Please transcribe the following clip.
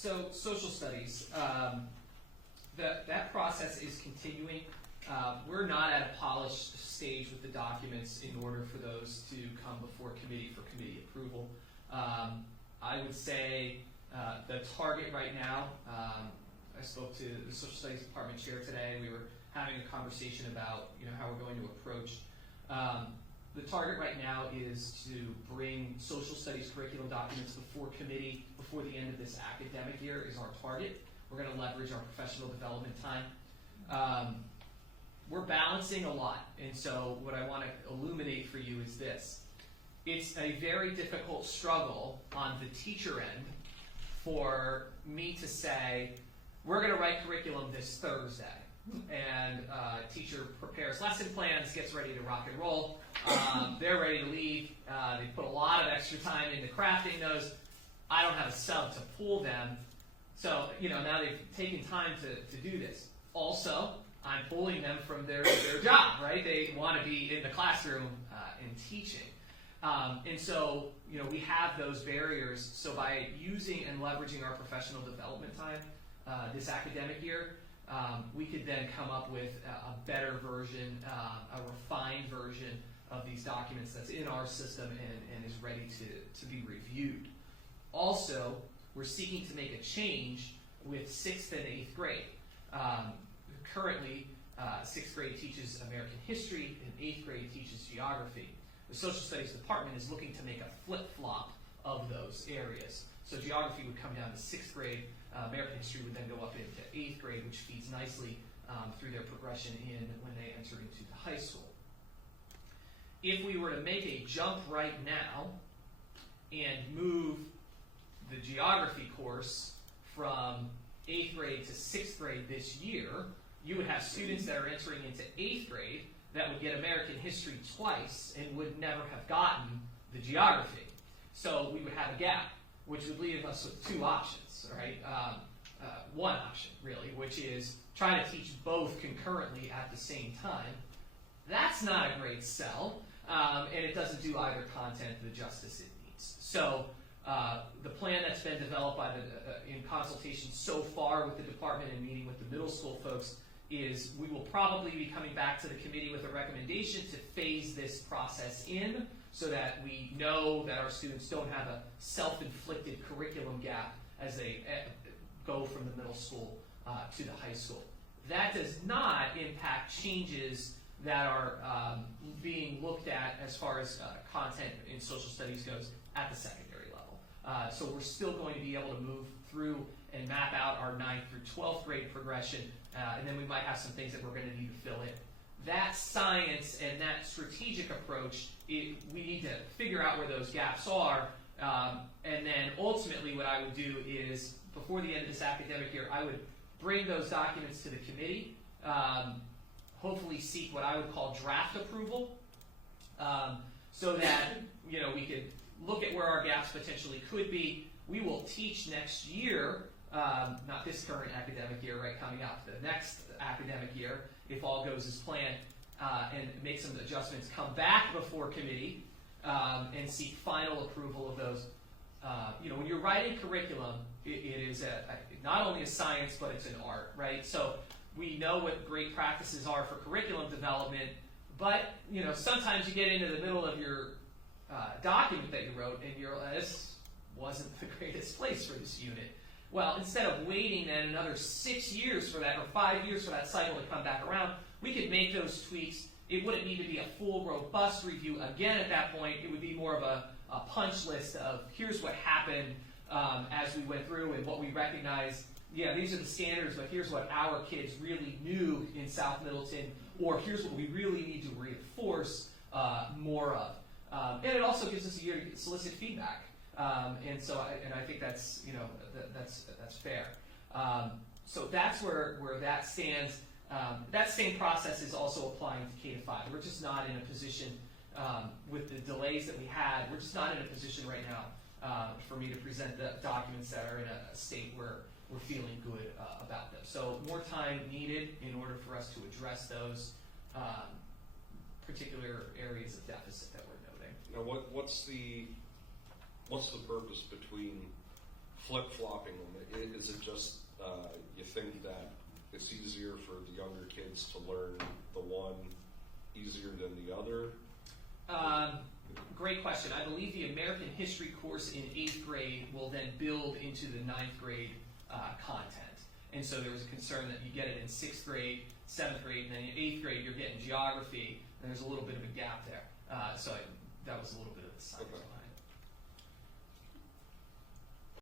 So social studies, that process is continuing. We're not at a polished stage with the documents in order for those to come before committee for committee approval. I would say the target right now, I spoke to the social studies department chair today. We were having a conversation about how we're going to approach. The target right now is to bring social studies curriculum documents before committee before the end of this academic year is our target. We're going to leverage our professional development time. We're balancing a lot, and so what I want to illuminate for you is this. It's a very difficult struggle on the teacher end for me to say, we're going to write curriculum this Thursday. And teacher prepares lesson plans, gets ready to rock and roll. They're ready to leave. They put a lot of extra time into crafting those. I don't have a sub to pull them. So, now they've taken time to do this. Also, I'm pulling them from their job, right? They want to be in the classroom and teaching. And so, we have those barriers. So by using and leveraging our professional development time this academic year, we could then come up with a better version, a refined version of these documents that's in our system and is ready to be reviewed. Also, we're seeking to make a change with 6th and 8th grade. Currently, 6th grade teaches American history and 8th grade teaches geography. The social studies department is looking to make a flip-flop of those areas. So geography would come down to 6th grade, American history would then go up into 8th grade, which feeds nicely through their progression in when they enter into the high school. If we were to make a jump right now and move the geography course from 8th grade to 6th grade this year, you would have students that are entering into 8th grade that would get American history twice and would never have gotten the geography. So we would have a gap, which would leave us with two options, right? One option, really, which is try to teach both concurrently at the same time. That's not a great sell, and it doesn't do either content the justice it needs. So the plan that's been developed by in consultation so far with the department and meeting with the middle school folks is we will probably be coming back to the committee with a recommendation to phase this process in so that we know that our students don't have a self-inflicted curriculum gap as they go from the middle school to the high school. That does not impact changes that are being looked at as far as content in social studies goes at the secondary level. So we're still going to be able to move through and map out our 9th through 12th grade progression, and then we might have some things that we're going to need to fill in. That science and that strategic approach, we need to figure out where those gaps are, and then ultimately what I would do is, before the end of this academic year, I would bring those documents to the committee, hopefully seek what I would call draft approval, so that we could look at where our gaps potentially could be. We will teach next year, not this current academic year, right, coming up, the next academic year, if all goes as planned, and make some adjustments, come back before committee, and seek final approval of those. When you're writing curriculum, it is not only a science, but it's an art, right? So we know what great practices are for curriculum development, but sometimes you get into the middle of your document that you wrote, and you're this wasn't the greatest place for this unit. Well, instead of waiting then another 6 years for that, or 5 years for that cycle to come back around, we could make those tweaks. It wouldn't need to be a full, robust review again at that point. It would be more of a punch list of here's what happened as we went through and what we recognized. Yeah, these are the standards, but here's what our kids really knew in South Middleton, or here's what we really need to reinforce more of. And it also gives us a year to solicit feedback. And I think that's that's fair. So that's where that stands. That same process is also applying to K-5. We're just not in a position with the delays that we had. We're just not in a position right now for me to present the documents that are in a state where we're feeling good about them. So more time needed in order for us to address those particular areas of deficit that we're noting. Now, what's the purpose between flip-flopping them? Is it just you think that it's easier for the younger kids to learn the one easier than the other? Great question. I believe the American history course in 8th grade will then build into the 9th grade content. And so there was a concern that you get it in 6th grade, 7th grade, and then in 8th grade you're getting geography, and there's a little bit of a gap there. That was a little bit of the science behind it.